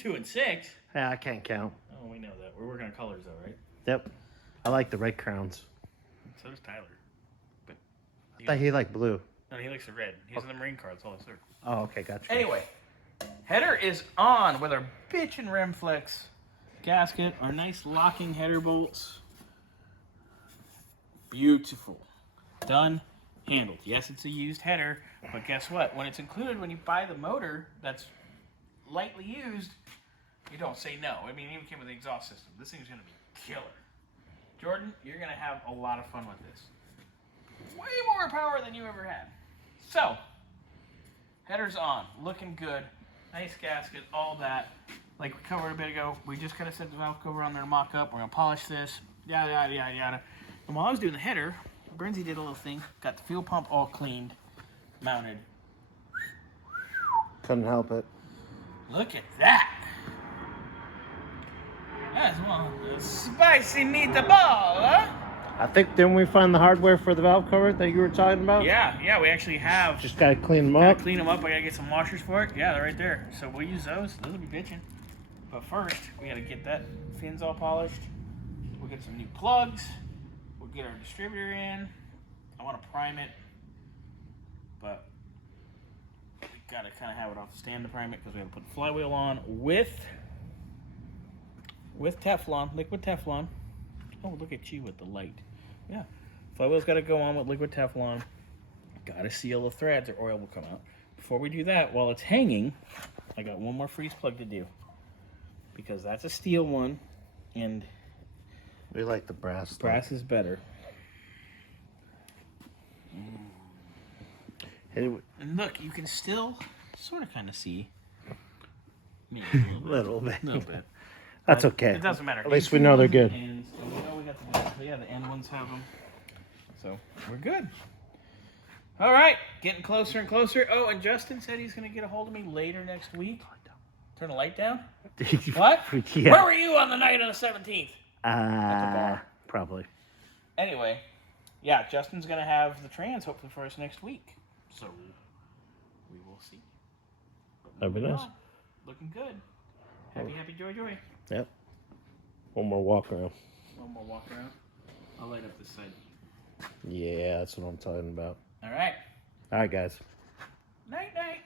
2 and 6. Yeah, I can't count. Oh, we know that. We're working on colors, though, right? Yep. I like the red crowns. So does Tyler. But I thought he liked blue. no, he likes the red. He's in the Marine Corps. That's all I said. Oh, okay, gotcha. Anyway, header is on with our bitchin' Remflex gasket. Our nice locking header bolts. Beautiful. Done. Handled. Yes, it's a used header, but guess what? When it's included, when you buy the motor that's lightly used, you don't say no. I mean, it even came with the exhaust system. This thing's going to be killer. Jordan, you're going to have a lot of fun with this. Way more power than you ever had. So, header's on. Looking good. Nice gasket, all that. Like we covered a bit ago, we just kind of set the valve cover on there to mock up. We're going to polish this. Yada, yada, yada, yada. And while I was doing the header, Bernsey did a little thing. Got the fuel pump all cleaned, mounted. Couldn't help it. Look at that. That's one spicy meatball, huh? I think, didn't we find the hardware for the valve cover that you were talking about? Yeah, we actually have. Just gotta clean them Gotta up. clean them up. I gotta get some washers for it. Yeah, they're right there. So we'll use those. Those will be bitching. But first, we gotta get that fins all polished. We'll get some new plugs. We'll get our distributor in. I want to prime it, but we gotta kind of have it off the stand to prime it because we have to put the flywheel on with Teflon, liquid Teflon. Oh, look at you with the light. Yeah, flywheel's got to go on with liquid Teflon. Got to seal the threads or oil will come out. Before we do that, while it's hanging, I got one more freeze plug to do because that's a steel one, and We like the brass. brass is better. Anyway, And look, you can still sort of kind of see. Maybe a little bit. little bit. That's But okay. It doesn't matter. At least we know they're good. And so we know we got the good. But yeah, the end ones have them. So we're good. All right, getting closer and closer. Oh, and Justin said he's going to get a hold of me later next week. Turn the light down? What? Yeah. Where were you on the night of the 17th? At the bar. Probably. Anyway, yeah, Justin's going to have the trans hopefully for us next week. So we will see. That'd be nice. Looking good. Happy, happy, joy, joy. Yep. One more walk around. One more walk around. I'll light up this side. Yeah, that's what I'm talking about. All right. All right, guys. Night, night.